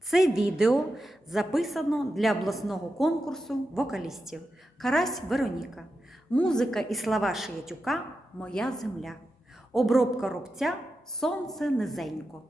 Це відео записано для обласного конкурсу вокалістів Карась Вероніка. Музика і слова Шиятюка Моя земля. Обробка рубця Сонце низенько.